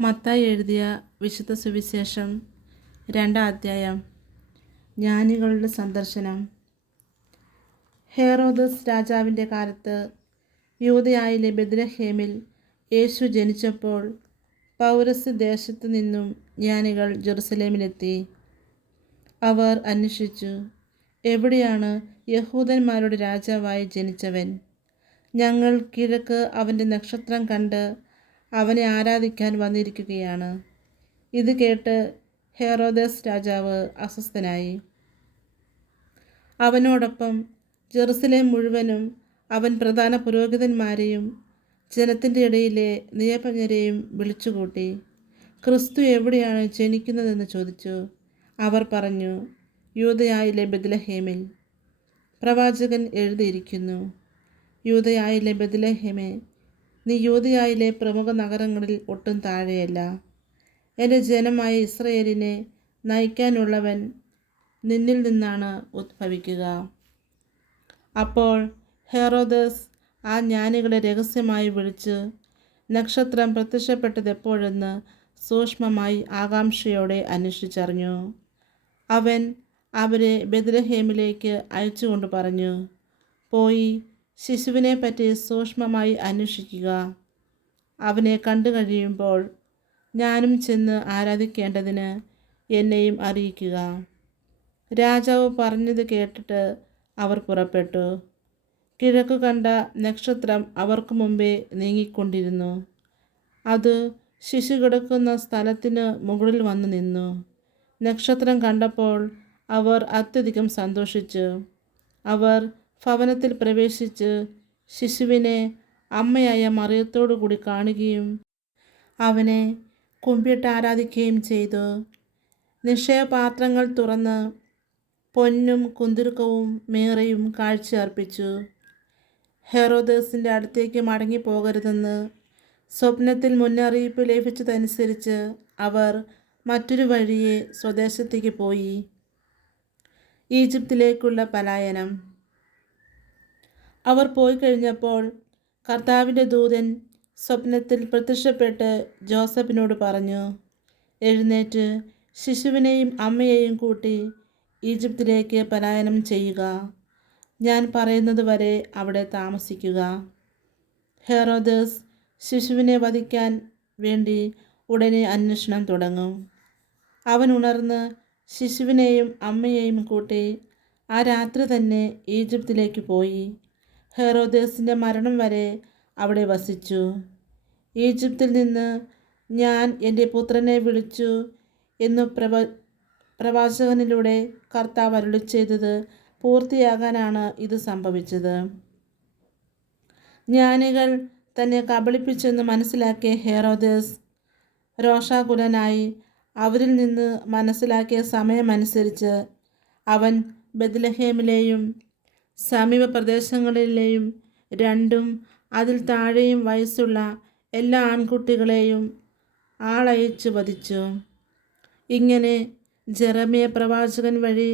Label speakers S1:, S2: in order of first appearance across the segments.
S1: മത്തായി എഴുതിയ വിശുദ്ധ സുവിശേഷം രണ്ടാം അധ്യായം. ജ്ഞാനികളുടെ സന്ദർശനം. ഹേറോദസ് രാജാവിന്റെ കാലത്ത് യൂതയായിലെ ബദ്രഹേമിൽ യേശു ജനിച്ചപ്പോൾ പൗരസ് ദേശത്തു നിന്നും ജ്ഞാനികൾ ജെറുസലേമിലെത്തി. അവർ അന്വേഷിച്ചു എവിടെയാണ് യഹൂദന്മാരുടെ രാജാവായി ജനിച്ചവൻ? ഞങ്ങൾ കിഴക്ക് അവന്റെ നക്ഷത്രം കണ്ട് അവനെ ആരാധിക്കാൻ വന്നിരിക്കുകയാണ്. ഇത് കേട്ട് ഹെറോദസ് രാജാവ് അസ്വസ്ഥനായി. അവനോടൊപ്പം ജെറുസലേം മുഴുവനും അവൻ പ്രധാന പുരോഹിതന്മാരെയും ജനത്തിന്റെ ഇടയിലെ നിയപജ്ഞരെയും വിളിച്ചുകൂട്ടി ക്രിസ്തു എവിടെയാണ് ജനിക്കുന്നതെന്ന് ചോദിച്ചു. അവർ പറഞ്ഞു യൂതയായിലെ ബദലഹേമിൽ പ്രവാചകൻ എഴുതിയിരിക്കുന്നു യൂതയായിലെ ബദലഹേമെ നീ യൂതയായിലെ പ്രമുഖ നഗരങ്ങളിൽ ഒട്ടും താഴെയല്ല. എന്റെ ജനമായ ഇസ്രയേലിനെ നയിക്കാനുള്ളവൻ നിന്നിൽ നിന്നാണ് ഉദ്ഭവിക്കുക അപ്പോൾ ഹെറോദസ് ആ ജ്ഞാനികളെ രഹസ്യമായി വിളിച്ച് നക്ഷത്രം പ്രത്യക്ഷപ്പെട്ടത് എപ്പോഴെന്ന് സൂക്ഷ്മമായി ആകാംക്ഷയോടെ അന്വേഷിച്ചറിഞ്ഞു. അവൻ അവരെ ബദ്രഹേമിലേക്ക് അയച്ചുകൊണ്ട് പറഞ്ഞു പോയി ശിശുവിനെ പറ്റി സൂക്ഷ്മമായി അന്വേഷിക്കുക. അവനെ കണ്ടു കഴിയുമ്പോൾ ഞാനും ചെന്ന് ആരാധിക്കേണ്ടതിന് എന്നെയും അറിയിക്കുക. രാജാവ് പറഞ്ഞത് കേട്ടിട്ട് അവർ പുറപ്പെട്ടു. കിഴക്ക് കണ്ട നക്ഷത്രം അവർക്ക് മുമ്പേ നീങ്ങിക്കൊണ്ടിരുന്നു. അത് ശിശു കിടക്കുന്ന സ്ഥലത്തിന് മുകളിൽ വന്നു നിന്നു. നക്ഷത്രം കണ്ടപ്പോൾ അവർ അത്യധികം സന്തോഷിച്ചു. അവർ ഭവനത്തിൽ പ്രവേശിച്ച് ശിശുവിനെ അമ്മയായ മറിയത്തോടു കൂടി കാണുകയും അവനെ കുമ്പിട്ട് ആരാധിക്കുകയും ചെയ്തു നിക്ഷയപാത്രങ്ങൾ തുറന്ന് പൊന്നും കുന്തിരുക്കവും മേറയും കാഴ്ച അർപ്പിച്ചു ഹെറോദേസിന്റെ അടുത്തേക്ക് മടങ്ങിപ്പോകരുതെന്ന് സ്വപ്നത്തിൽ മുന്നറിയിപ്പ് ലഭിച്ചതനുസരിച്ച് അവർ മറ്റൊരു വഴിയെ സ്വദേശത്തേക്ക് പോയി. ഈജിപ്തിലേക്കുള്ള പലായനം. അവർ പോയി കഴിഞ്ഞപ്പോൾ കർത്താവിന്റെ ദൂതൻ സ്വപ്നത്തിൽ പ്രത്യക്ഷപ്പെട്ട് ജോസഫിനോട് പറഞ്ഞു എഴുന്നേറ്റ് ശിശുവിനെയും അമ്മയെയും കൂട്ടി ഈജിപ്തിലേക്ക് പലായനം ചെയ്യുക. ഞാൻ പറയുന്നത് വരെ അവിടെ താമസിക്കുക. ഹെറോദസ് ശിശുവിനെ വധിക്കാൻ വേണ്ടി ഉടനെ അന്വേഷണം തുടങ്ങും. അവൻ ഉണർന്ന് ശിശുവിനെയും അമ്മയെയും കൂട്ടി ആ രാത്രി തന്നെ ഈജിപ്തിലേക്ക് പോയി. ഹെറോദേസിന്റെ മരണം വരെ അവിടെ വസിച്ചു. ഈജിപ്തിൽ നിന്ന് ഞാൻ എന്റെ പുത്രനെ വിളിച്ചു എന്നു പ്രവ പ്രവാചകനിലൂടെ കർത്താവ് അരുളി ചെയ്തത് പൂർത്തിയാകാനാണ് ഇത് സംഭവിച്ചത്. ജ്ഞാനികൾ തന്നെ കബളിപ്പിച്ചെന്ന് മനസ്സിലാക്കിയ ഹെറോദേസ് രോഷാകുലനായി അവരിൽ നിന്ന് മനസ്സിലാക്കിയ സമയമനുസരിച്ച് അവൻ ബദ്ലഹേമിലെയും സമീപ പ്രദേശങ്ങളിലെയും രണ്ടും അതിൽ താഴെയും വയസ്സുള്ള എല്ലാ ആൺകുട്ടികളെയും ആളയച്ചു വധിച്ചു. ഇങ്ങനെ ജെറമിയ പ്രവാചകൻ വഴി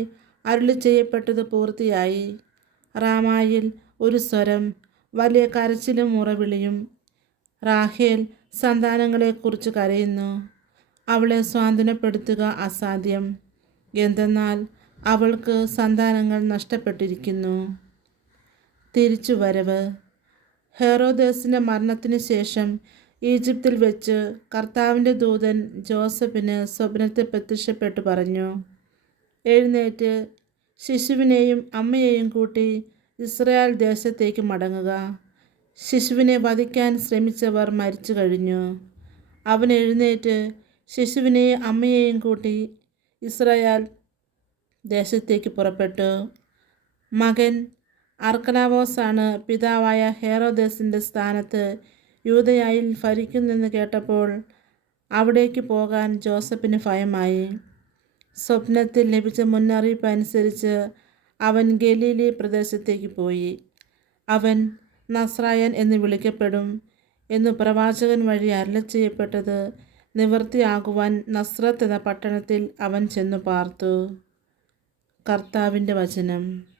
S1: അരുളി ചെയ്യപ്പെട്ടത് പൂർത്തിയായി. റാമായിൽ ഒരു സ്വരം വലിയ കരച്ചിലും മുറവിളിയും റാഹേൽ സന്താനങ്ങളെക്കുറിച്ച് കരയുന്നു. അവളെ സ്വാന്തനപ്പെടുത്തുക അസാധ്യം. എന്തെന്നാൽ അവൾക്ക് സന്താനങ്ങൾ നഷ്ടപ്പെട്ടിരിക്കുന്നു. തിരിച്ചുവരവ് ഹെറോദേസിന്റെ മരണത്തിന് ശേഷം ഈജിപ്തിൽ വെച്ച് കർത്താവിന്റെ ദൂതൻ ജോസഫിന് സ്വപ്നത്തിൽ പ്രത്യക്ഷപ്പെട്ടു പറഞ്ഞു. എഴുന്നേറ്റ് ശിശുവിനെയും അമ്മയെയും കൂട്ടി ഇസ്രായേൽ ദേശത്തേക്ക് മടങ്ങുക. ശിശുവിനെ വധിക്കാൻ ശ്രമിച്ചവർ മരിച്ചു കഴിഞ്ഞു. അവൻ എഴുന്നേറ്റ് ശിശുവിനെയും അമ്മയെയും കൂട്ടി ഇസ്രായേൽ ദേശത്തേക്ക് പുറപ്പെട്ടു. മകൻ അർക്കലാവോസാണ് പിതാവായ ഹേറോദേസിന്റെ സ്ഥാനത്ത് യൂതയായിൽ ഭരിക്കുന്നെന്ന് കേട്ടപ്പോൾ അവിടേക്ക് പോകാൻ ജോസഫിന് ഭയമായി. സ്വപ്നത്തിൽ ലഭിച്ച മുന്നറിയിപ്പ് അനുസരിച്ച് അവൻ ഗലീലി പ്രദേശത്തേക്ക് പോയി. അവൻ നസ്രായൻ എന്ന് വിളിക്കപ്പെടും എന്ന് പ്രവാചകൻ വഴി അരള ചെയ്യപ്പെട്ടത് നിവൃത്തിയാകുവാൻ നസ്രത്ത് എന്ന പട്ടണത്തിൽ അവൻ ചെന്നു പാർത്തു. കർത്താവിന്റെ വചനം.